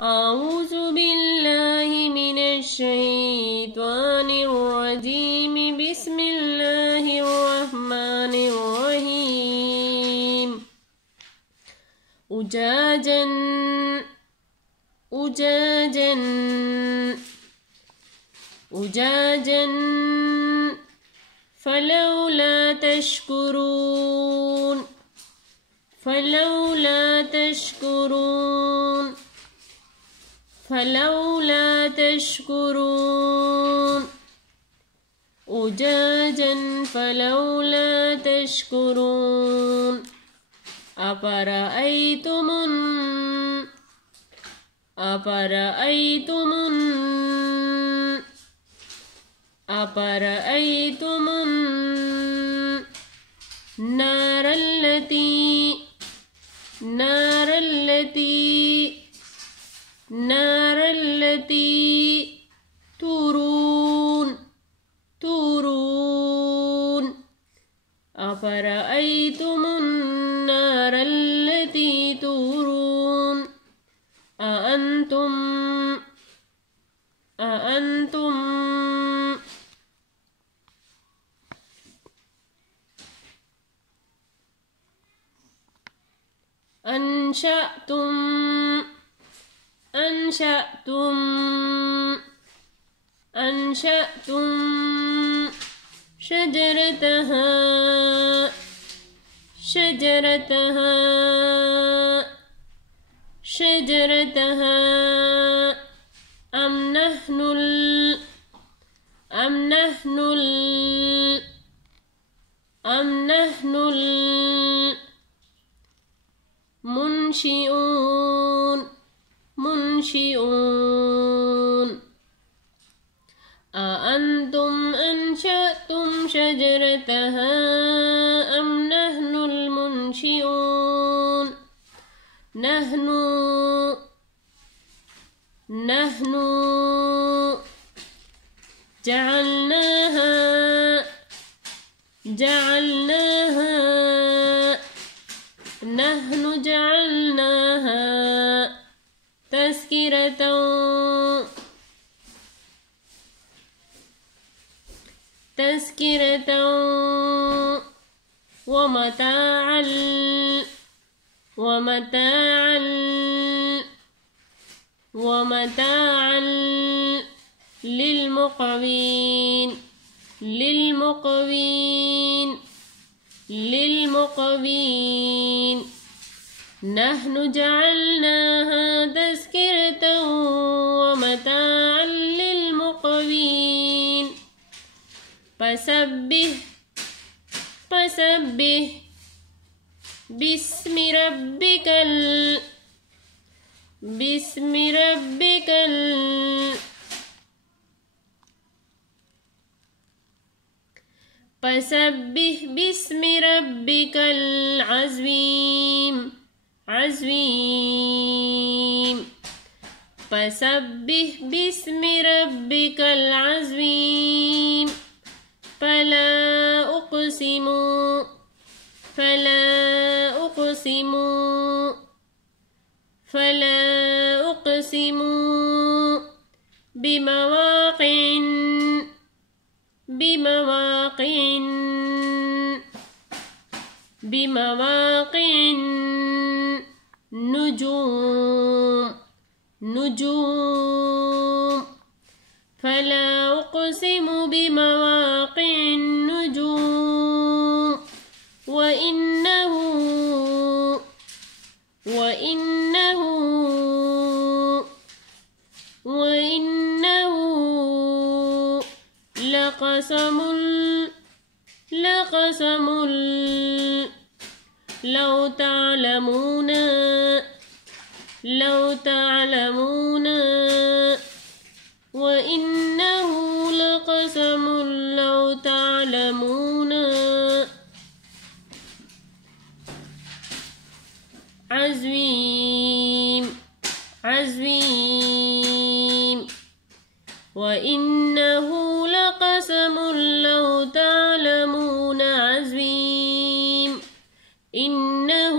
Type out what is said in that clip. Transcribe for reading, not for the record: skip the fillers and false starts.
أعوذ بالله من الشيطان الرجيم. بسم الله الرحمن الرحيم. أجاجا أجاجا أجاجا فلولا تشكرون فلولا تشكرون فلولا تشكرون أجاجا فلولا تشكرون أفرأيتم النار التي تورون أفرأيتم النار التي تورون أأنتم أنشأتم شجرتها أم نحن المنشئون أأنتم أنشأتم شجرتها أم نحن المنشئون نحن جعلناها تذكرة ومتاعا للمقوين نحن جعلناها تذكرة ومتاعا للمقوين فسبح باسم ربك العظيم فسبح باسم ربك العظيم فلا أقسم بمواقع النجوم فلا أقسم بمواقع النجوم وإنه لقسم لو تعلمون وإنه لقسم لو تعلمون عظيم وإنه لقسم لو تعلمون عظيم إنه